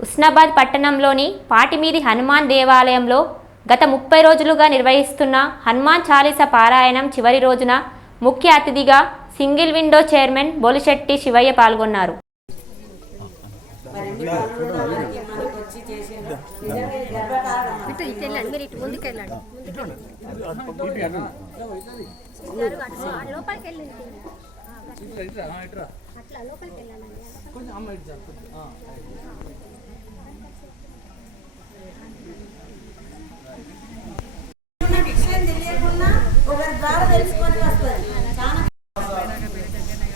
ఉస్నాబాద్ పట్టణంలోని పాటిమీది హనుమాన్ దేవాలయంలో గత ముప్పై రోజులుగా నిర్వహిస్తున్న హనుమాన్ చాలీస పారాయణం చివరి రోజున ముఖ్య అతిథిగా single window chairman Bolisetti Sivaiah పాల్గొన్నారు అట్లా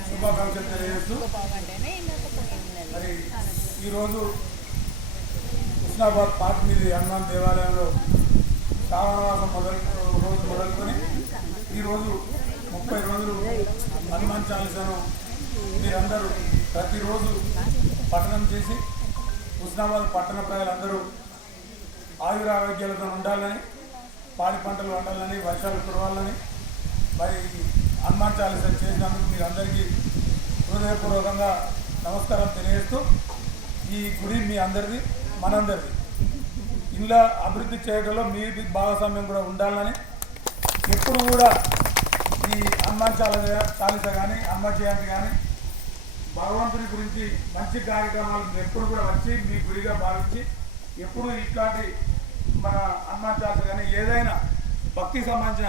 శుభాకాంక్షలు తెలియజేస్తూ మరి ఈరోజు హుస్నాబాద్ పార్క్ మీద హనుమాన్ దేవాలయంలో శ్రావణమాసం మొదలు రోజు మొదలుకొని ఈరోజు ముప్పై రోజులు హనుమాన్ చాలీసాను మీరందరూ ప్రతిరోజు పఠనం చేసి హుస్నాబాద్ పట్టణ ప్రజలందరూ ఆయురారోగ్యాలతో ఉండాలని పాడి పంటలు వండాలని వర్షాలు కురవాలని మరి హనుమాన్ చాలీస చేసినందుకు మీరు అందరికీ హృదయపూర్వకంగా నమస్కారం తెలియజేస్తూ ఈ గుడి మీ అందరిది మనందరిది. ఇలా అభివృద్ధి చేయడంలో మీ భాగస్వామ్యం కూడా ఉండాలని ఎప్పుడు కూడా ఈ హనుమాన్ చాలీస చాలీస కానీ హనుమాన్ జయంతి కానీ భగవంతుని గురించి మంచి కార్యక్రమాలు ఎప్పుడు కూడా వచ్చి మీ గుడిగా భావించి ఎప్పుడు ఇట్లాంటి మన హనుమాన్ చాలీస కానీ ఏదైనా భక్తికి సంబంధించిన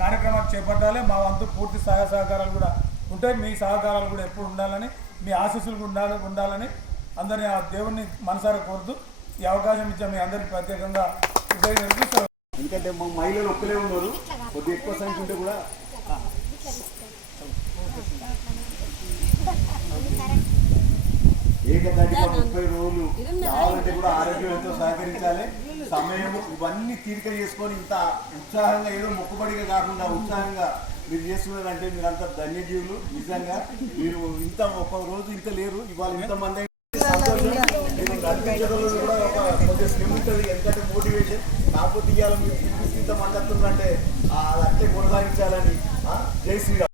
కార్యక్రమాలు చేపట్టాలి. మా వంతు పూర్తి సహాయ సహకారాలు కూడా ఉంటాయి. మీ సహకారాలు కూడా ఎప్పుడు ఉండాలని మీ ఆశీస్సులు కూడా ఉండాలి ఉండాలని అందరినీ ఆ దేవుణ్ణి మనసారా కోరుతూ ఈ అవకాశం ఇచ్చే మీ అందరికీ ప్రత్యేకంగా ఎందుకంటే మా మహిళలు ఒక్కలే ఉన్నారు. కొద్దిగా ఎక్కువ సంఖ్య ఉంటే కూడా ఏకదాటిగా ముప్పై రోజులు కావాలంటే కూడా ఆరోగ్యం ఎంతో సహకరించాలి. సమయం ఇవన్నీ తీరిక చేసుకొని ఇంత ఉత్సాహంగా ఏదో మొక్కుబడిగా కాకుండా ఉత్సాహంగా మీరు చేస్తున్నారంటే మీరు అంత ధన్యజీవులు. నిజంగా మీరు ఇంత ఒక రోజు ఇంత లేరు. ఇవాళ ఇంతమంది నడిపించడంలో కూడా ఒక కొంచెం శ్రమ ఉంటుంది. ఎందుకంటే మోటివేషన్. కాకపోతే ఇవాళ మీరు ఇంత మంది ఆ, అది అట్లే కొనసాగించాలని జై శ్రీరామ్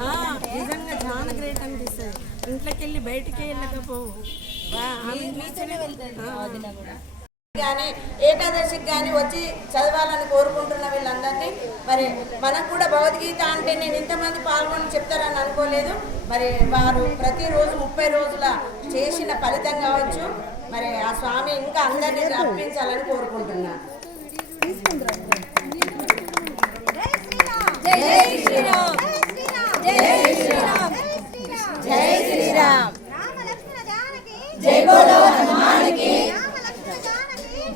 ఆ, నిజంగా చాలా గ్రేట్ అనిపిస్తుంది ఇంట్లోకి వెళ్ళి బయటికి వెళ్ళకపోవు కానీ ఏకాదశికి కానీ వచ్చి చదవాలని కోరుకుంటున్న వీళ్ళందరినీ మరి మనకు కూడా భగవద్గీత అంటే నేను ఇంతమంది పాల్గొని చెప్తారని అనుకోలేదు. మరి వారు ప్రతిరోజు ముప్పై రోజుల చేసిన ఫలితం కావచ్చు. మరి ఆ స్వామి ఇంకా అందరినీ రప్పించాలని కోరుకుంటున్నాను. జై శ్రీరామ్. రామ లక్ష్మణ జానకి. జై బోలో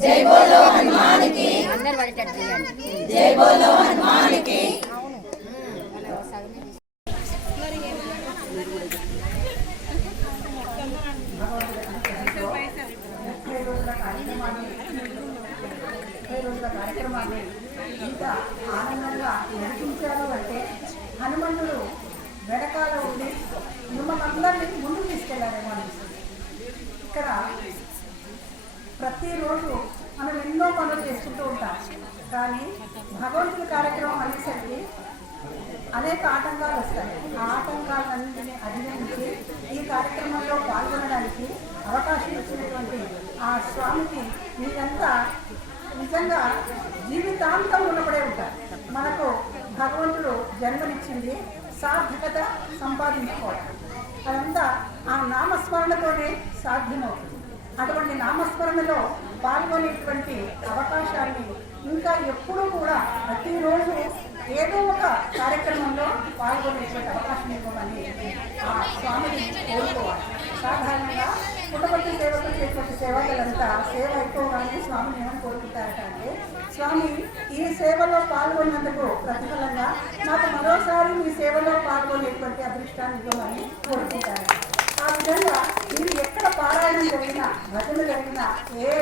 జై బోలో హనుమానికి. అందరు పడేటట్టు జై బోలో హనుమానికి ముప్పై రోజుల కార్యక్రమాన్ని ఇంత ఆనందంగా నడిపించారు అంటే హనుమంతుడు వెనకాల ఉండి మిమ్మల్ని అందరినీ ముందుకు తీసుకెళ్ళారేమో అనిపిస్తుంది ఇక్కడ ప్రతిరోజు మనం ఎన్నో పనులు చేసుకుంటూ ఉంటాం కానీ భగవంతుని కార్యక్రమం అనేసరికి అనేక ఆటంకాలు వస్తాయి ఆ అన్నింటినీ అభినందించి ఈ కార్యక్రమంలో పాల్గొనడానికి అవకాశం ఇచ్చినటువంటి ఆ స్వామికి మీరంతా నిజంగా జీవితాంతం ఉన్నప్పుడే ఉంటారు. మనకు భగవంతుడు జన్మనిచ్చింది సార్థకత సంపాదించుకోవడం. అదంతా ఆ నామస్మరణతోనే సాధ్యమవుతుంది. అటువంటి నామస్మరణలో పాల్గొనేటువంటి అవకాశాన్ని ఇంకా ఎప్పుడూ కూడా ప్రతిరోజు ఏదో ఒక కార్యక్రమంలో పాల్గొనేటువంటి అవకాశం కోరుకోవాలి సాధారణంగా పుట్టపర్తి సేవకులు సేవకులంతా సేవ ఎక్కువగానే స్వామిని ఏమని కోరుకుంటారట అంటే స్వామి ఈ సేవలో పాల్గొన్నందుకు ప్రతిఫలంగా నాకు మరోసారి మీ సేవలో పాల్గొనేటువంటి అదృష్టాన్ని ఇవ్వమని కోరుకుంటారు ఆ విధంగా మీరు ఎక్కడ పారాయణం జరిగినా భజన జరిగినా ఏ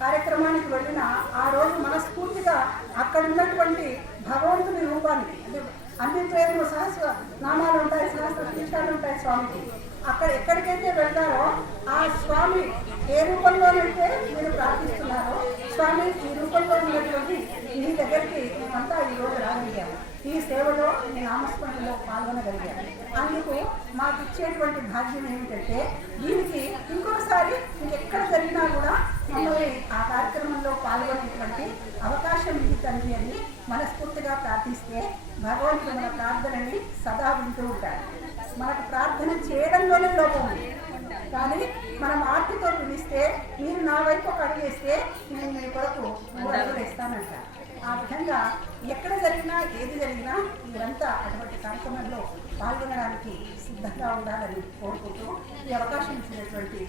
కార్యక్రమానికి వెళ్ళినా ఆ రోజు మనస్ఫూర్తిగా అక్కడ ఉన్నటువంటి భగవంతుని రూపానికి అంటే అన్ని పేర్లు సహస్ర నామాలు ఉంటాయి సహస్ర తీర్థాలు ఉంటాయి స్వామికి. అక్కడ ఎక్కడికైతే వెళ్తారో ఆ స్వామి ఏ రూపంలోనైతే మీరు ప్రార్థిస్తున్నారో స్వామి ఈ రూపంలో ఉన్నటువంటి మీ దగ్గరికి మేమంతా ఈరోజు రాగలిగాము ఈ సేవలో మీ నామస్మరణలో పాల్గొనగలిగాము అందుకు మాకు ఇచ్చేటువంటి భాగ్యం ఏమిటంటే దీనికి ఇంకొకసారి ఇంకెక్కడ జరిగినా కూడా మమ్మల్ని ఆ కార్యక్రమంలో పాల్గొనేటువంటి అవకాశం ఇది తండ్రి అని మనస్ఫూర్తిగా ప్రార్థిస్తే భగవంతుడు మన ప్రార్థనని సదా వింటూ ఉంటాడు మనకు ప్రార్థన చేయడంలోనే లోపం ఉంది. కానీ మనం ఆర్తితో పిలిస్తే మీరు నా వైపు ఒక అడుగు వేస్తే నేను మీ కొరకు మూడు అడుగులు వేస్తానంట ఆ విధంగా ఎక్కడ జరిగినా ఏది జరిగినా మీరంతా అటువంటి కార్యక్రమంలో పాల్గొనడానికి సిద్ధంగా ఉండాలని కోరుకుంటూ ఈ అవకాశం ఇచ్చినటువంటి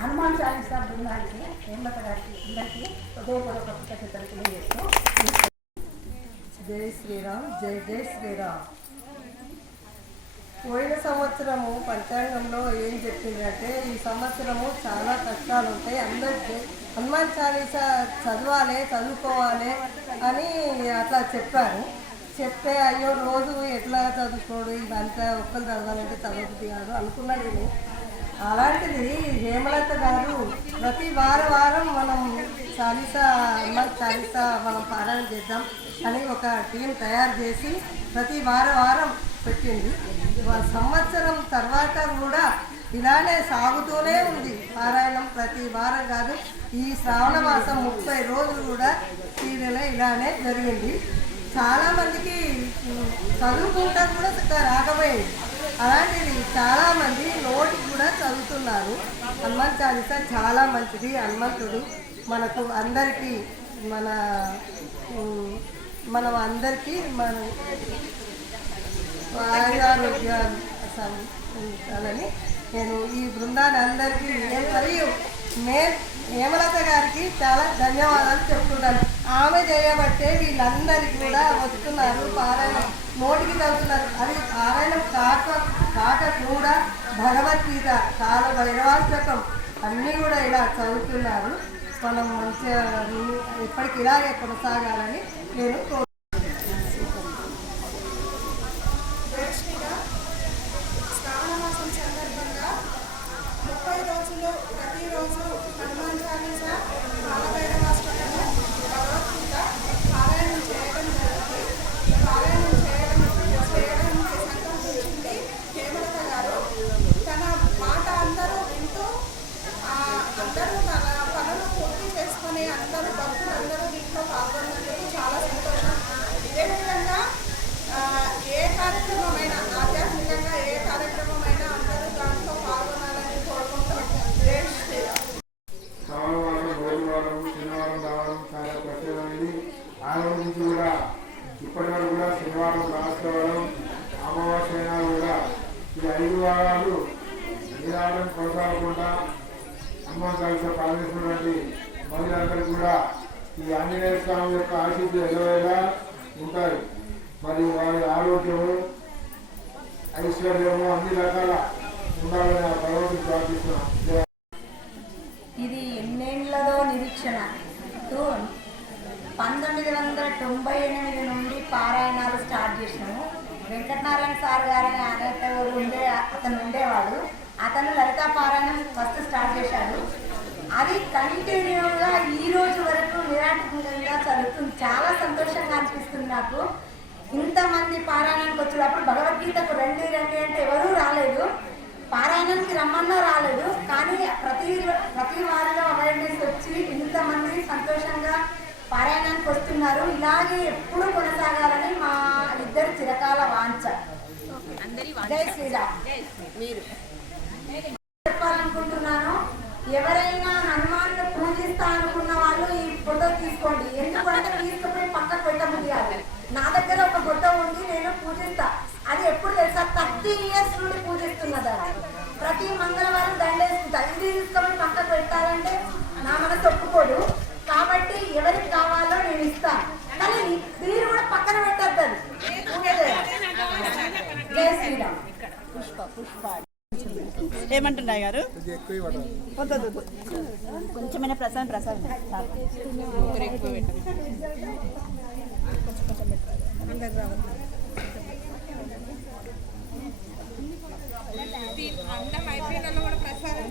హనుమాన్ చాలీసా బృందానికి హేమలత గారికి అందరికీ హృదయపూర్వక కృతజ్ఞతలు తెలియజేస్తూ జై శ్రీరామ్ జై జై శ్రీరామ్. పోయిన సంవత్సరము పంచాంగంలో ఏం చెప్పిందంటే ఈ సంవత్సరము చాలా కష్టాలు ఉంటాయి. అందరికీ హనుమాన్ చాలీస చదవాలి చదువుకోవాలి అని అట్లా చెప్పారు. చెప్తే అయ్యో రోజు ఎట్లా చదువుకోడు? ఇదంతా ఒక్కరు చదవాలంటే చదవదు కాదు అనుకున్నా నేను. అలాంటిది ప్రతి వార వారం మనం చాలీసా హనుమాన్ చాలీసా మనం పారాయణ చేద్దాం అని ఒక టీం తయారు చేసి ప్రతి వార వారం పెట్టింది. సంవత్సరం తర్వాత కూడా ఇలానే సాగుతూనే ఉంది పారాయణం. ప్రతి వారం కాదు ఈ శ్రావణ మాసం ముప్పై రోజులు కూడా సీరియల్ ఇలానే జరిగింది. చాలామందికి చదువుకుంటా కూడా రాకపోయింది. అలాంటిది చాలామంది చేస్తున్నారు. హనుమాన్ చాలీసా చాలా మంచిది. హనుమంతుడు మనకు అందరికీ మన మనం అందరికీ మన ఆయురారోగ్యాలు సం- నేను ఈ బృందాన్ని అందరికీ నేను మరియు మే హేమలత గారికి చాలా ధన్యవాదాలు చెప్తున్నాను. ఆమె చేయబట్టే వీళ్ళందరికీ కూడా వస్తున్నారు. పారాయణం నోటికి తగ్గుతున్నారు అది పారాయణం కాక కాక కూడా భగవద్గీత కాల భైరవాష్టకం అన్నీ కూడా ఇలా చదువుతున్నారు. మనం మంచిగా ఎప్పటికి ఇలాగే కొనసాగాలని నేను కోరు శ్రావణ మాసం సందర్భంగా ముప్పై రోజులు ప్రతిరోజు హనుమాన్ చాలీస కాలభైరవాష్టకము భగవద్గీత పారాయణం చేయడం జరిగింది ఈ పారాయణం చేయడం చేయడానికి సంకల్పించింది హేమలత గారు తన మాట అందరూ వింటూ ఆ, అందరూ తన పనులు పూర్తి చేసుకొని అందరూ భక్తులు అందరూ దీంట్లో పాల్గొన్నందుకు చాలా సంతోషం ఇదే విధంగా ఆ, ఏ కార్యక్రమమైనా ఆధ్యాత్మికంగా ఏ కార్యక్రమమైనా అందరూ దాంట్లో పాల్గొనాలని కోరుకుంటూ జై శ్రీరామ్ సోమవారం రోజువారం శనివారం రావడం చాలా ప్రత్యేకమైనది ఆ రోజు నుంచి కూడా ఇప్పటి వరకు కూడా శనివారం అమావాస్య కూడా ఈ ఐదు వారాలు నిరాటం కొనసాగకుండా అమ్మ కలిసి పాల్గొన్నటువంటి మహిళలందరూ కూడా ఈ ఆంజనేయ స్వామి యొక్క ఆశీస్సులు ఎదురైనా ఉంటాయి. మరియు వారి ఆరోగ్యము ఐశ్వర్యము అన్ని రకాల ఉండాలని ఆ భగవంతుని ప్రార్థిస్తున్నాం ఇది ఎన్నేళ్ళదో నిరీక్షణ. పంతొమ్మిది వందల తొంభై ఎనిమిది నుండి పారాయణాలు స్టార్ట్ చేసినాము. వెంకటనారాయణ సార్ గారు అని ఉండే అతను ఉండేవాడు. అతను లలిత పారాయణం ఫస్ట్ స్టార్ట్ చేశాడు. అది కంటిన్యూగా ఈ రోజు వరకు నిరాటంకంగా చదువుతుంది చాలా సంతోషంగా అనిపిస్తుంది నాకు. ఇంతమంది పారాయణానికి వచ్చినప్పుడు భగవద్గీతకు రండి రండి అంటే ఎవరూ రాలేదు. పారాయణానికి రమ్మన్నా రాలేదు. కానీ ప్రతి ప్రతి వారిలో అవేర్నెస్ వచ్చి ఇంతమంది సంతోషంగా పారాయణానికి వస్తున్నారు. ఇలాగే ఎప్పుడూ కొనసాగాలని మా ఇద్దరు చిరకాల వాంఛ. జై శ్రీరామ్. మీరు. చెప్పాలనుకుంటున్నాను ఎవరైనా హనుమాన్ పూజిస్తా అనుకున్న వాళ్ళు ఈ ఫోటో తీసుకోండి. ఎందుకంటే తీసుకుపోయి పక్కకు పెట్టబుద్ధి కాదు. నా దగ్గర ఒక ఫోటో ఉంది నేను పూజిస్తా. అది ఎప్పుడు తెలుసా? థర్టీ ఇయర్స్ నుండి పూజిస్తున్నదా ప్రతి మంగళవారం దండేసుకుంటా. ఇది తీసుకొని పక్కకు పెట్టాలంటే ఏమంటున్నాయి గారు? కొంచెమైన ప్రసాదం ప్రసాదం అందం అయిపోయిన కూడా ప్రసాదం.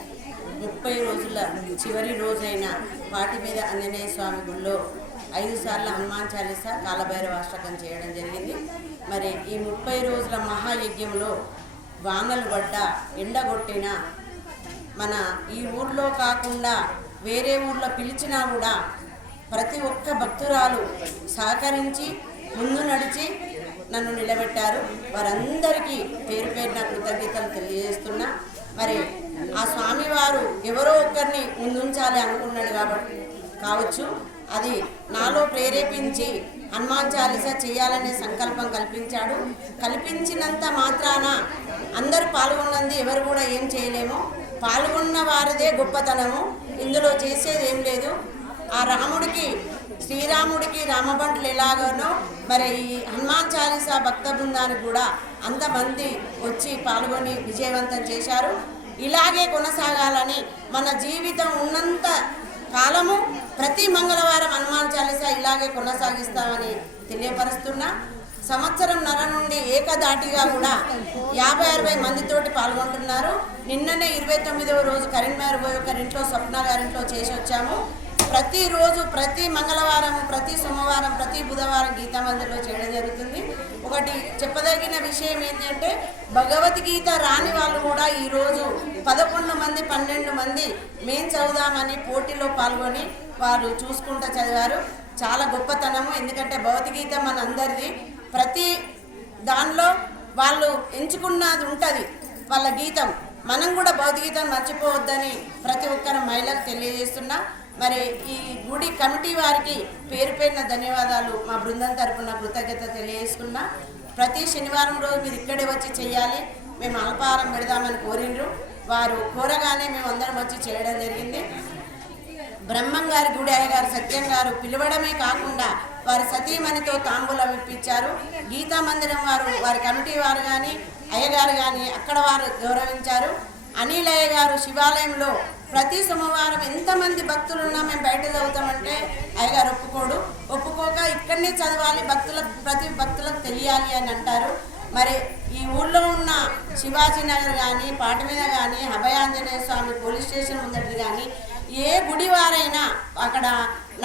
ముప్పై రోజుల చివరి రోజైన వాటి మీద ఆంజనేయ స్వామి గుళ్ళో ఐదు సార్లు హనుమాన్ చాలీస కాలభైరవ అష్టకం చేయడం జరిగింది. మరి ఈ ముప్పై రోజుల మహాయజ్ఞంలో వానలు పడ్డ ఎండగొట్టిన మన ఈ ఊర్లో కాకుండా వేరే ఊర్లో పిలిచినా కూడా ప్రతి ఒక్క భక్తురాలు సహకరించి ముందు నడిచి నన్ను నిలబెట్టారు. వారందరికీ పేరు పేరున కృతజ్ఞతలు తెలియజేస్తున్నా. మరి ఆ స్వామివారు ఎవరో ఒక్కరిని ముందుంచాలి అనుకున్నాడు కాబట్టి కావచ్చు. అది నాలో ప్రేరేపించి హనుమాన్ చాలీస చేయాలనే సంకల్పం కల్పించాడు. కల్పించినంత మాత్రాన అందరూ పాల్గొన్నది ఎవరు కూడా ఏం చేయలేము. పాల్గొన్న వారిదే గొప్పతనము. ఇందులో చేసేది ఏం లేదు. ఆ రాముడికి శ్రీరాముడికి రామబంటులు ఎలాగనో మరి ఈ హనుమాన్ చాలీసా భక్త బృందాన్ని కూడా అంతమంది వచ్చి పాల్గొని విజయవంతం చేశారు. ఇలాగే కొనసాగాలని మన జీవితం ఉన్నంత కాలము ప్రతి మంగళవారం హనుమాన్ చాలీసా ఇలాగే కొనసాగిస్తామని తెలియపరుస్తున్నా. సంవత్సరం నర నుండి ఏకదాటిగా కూడా యాభై అరవై మందితోటి పాల్గొంటున్నారు. నిన్ననే ఇరవై తొమ్మిదవ రోజు కరీంనగర్ పోయి ఒకరింట్లో స్వప్న గారింట్లో చేసి వచ్చాము ప్రతిరోజు ప్రతి మంగళవారం ప్రతి సోమవారం ప్రతి బుధవారం గీతామందిర్లో చేయడం జరుగుతుంది. ఒకటి చెప్పదగిన విషయం ఏంటంటే భగవద్గీత రాని వాళ్ళు కూడా ఈరోజు పదకొండు మంది పన్నెండు మంది మేం చదువుదామని పోటీలో పాల్గొని వారు చూసుకుంటూ చదివారు. చాలా గొప్పతనము. ఎందుకంటే భగవద్గీత మన అందరిది ప్రతి దానిలో వాళ్ళు ఎంచుకున్నది ఉంటుంది వాళ్ళ గీతం. మనం కూడా భగవద్గీతను మర్చిపోవద్దని ప్రతి ఒక్కరు మహిళకు తెలియజేస్తున్నా. మరి ఈ గుడి కమిటీ వారికి పేరు పేరున ధన్యవాదాలు. మా బృందం తరపున కృతజ్ఞత తెలియజేసుకున్నా. ప్రతి శనివారం రోజు మీరు ఇక్కడే వచ్చి చేయాలి. మేము అల్పాహారం పెడదామని కోరిండ్రు. వారు కోరగానే మేము అందరం వచ్చి చేయడం జరిగింది. బ్రహ్మం గారి గుడి అయ్యగారు సత్యం గారు పిలవడమే కాకుండా వారి సతీమణితో తాంబూలం ఇప్పించారు. గీతా మందిరం వారు వారి కమిటీ వారు కానీ అయ్యగారు కానీ అక్కడ వారు గౌరవించారు. అనిలయ్య గారు శివాలయంలో ప్రతి సోమవారం ఎంతమంది భక్తులు ఉన్నా మేము బయట చదువుతామంటే అయ్యగారు ఒప్పుకోడు. ఒప్పుకోక ఇక్కడనే చదవాలి భక్తులకు ప్రతి భక్తులకు తెలియాలి అని అంటారు. మరి ఈ ఊళ్ళో ఉన్న శివాజీ నగర్ కానీ పాటి మీద కానీ అభయాంజనేయ స్వామి పోలీస్ స్టేషన్ ఉన్నట్టు కానీ ఏ గుడి వారైనా అక్కడ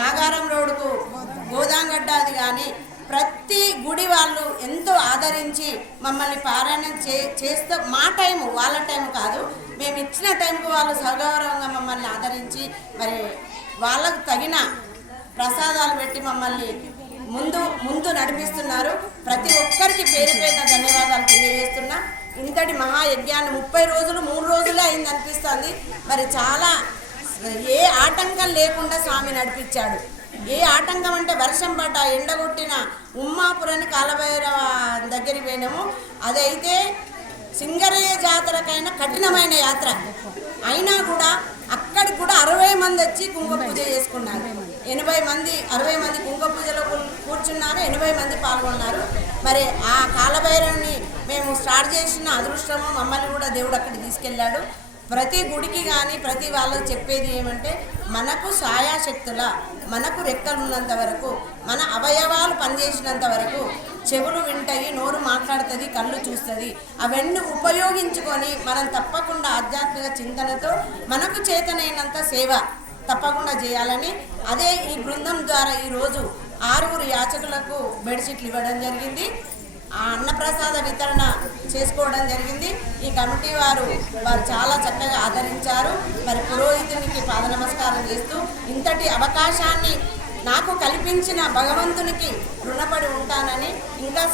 నాగారం రోడ్డుకు గోదాంగడ్డ అది కానీ ప్రతి గుడి వాళ్ళు ఎంతో ఆదరించి మమ్మల్ని పారాయణం చే చేస్తే మా టైము వాళ్ళ టైం కాదు. మేము ఇచ్చిన టైంకు వాళ్ళు సగౌరవంగా మమ్మల్ని ఆదరించి మరి వాళ్ళకు తగిన ప్రసాదాలు పెట్టి మమ్మల్ని ముందు ముందు నడిపిస్తున్నారు. ప్రతి ఒక్కరికి పేరు పేరున ధన్యవాదాలు తెలియజేస్తున్నా. ఇంతటి మహాయజ్ఞాన్ని ముప్పై రోజులు మూడు రోజులే అయింది అనిపిస్తుంది. మరి చాలా ఏ ఆటంకం లేకుండా స్వామి నడిపించాడు. ఏ ఆటంకం అంటే వర్షం పడ్డ ఎండగొట్టిన ఉమ్మాపురాన్ని కాలభైరవ దగ్గరికి పోయినాము. అదైతే సింగరయ్య జాతరకైనా కఠినమైన యాత్ర. అయినా కూడా అక్కడికి కూడా అరవై మంది వచ్చి కుంకుమ పూజ చేసుకున్నారు. ఎనభై మంది అరవై మంది కుంకుమ పూజలో కూర్చున్నారు ఎనభై మంది పాల్గొన్నారు. మరి ఆ కాలభైరవుని మేము స్టార్ట్ చేసిన అదృష్టము మమ్మల్ని కూడా దేవుడు అక్కడికి తీసుకెళ్ళాడు. ప్రతి గుడికి కానీ ప్రతి వాళ్ళు చెప్పేది ఏమంటే మనకు సాయాశక్తుల మనకు రెక్కలు ఉన్నంత వరకు మన అవయవాలు పనిచేసినంత వరకు చెవులు వింటాయి నోరు మాట్లాడుతుంది కళ్ళు చూస్తుంది. అవన్నీ ఉపయోగించుకొని మనం తప్పకుండా ఆధ్యాత్మిక చింతనతో మనకు చేతనైనంత సేవ తప్పకుండా చేయాలని అదే ఈ బృందం ద్వారా ఈరోజు ఆరుగురు యాచకులకు బెడ్షీట్లు ఇవ్వడం జరిగింది. ఆ అన్నప్రసాద వితరణ చేసుకోవడం జరిగింది. ఈ కమిటీ వారు వారు చాలా చక్కగా ఆదరించారు. మరి పురోహితునికి పాద నమస్కారం చేస్తూ ఇంతటి అవకాశాన్ని నాకు కల్పించిన భగవంతునికి రుణపడి ఉంటానని ఇంకా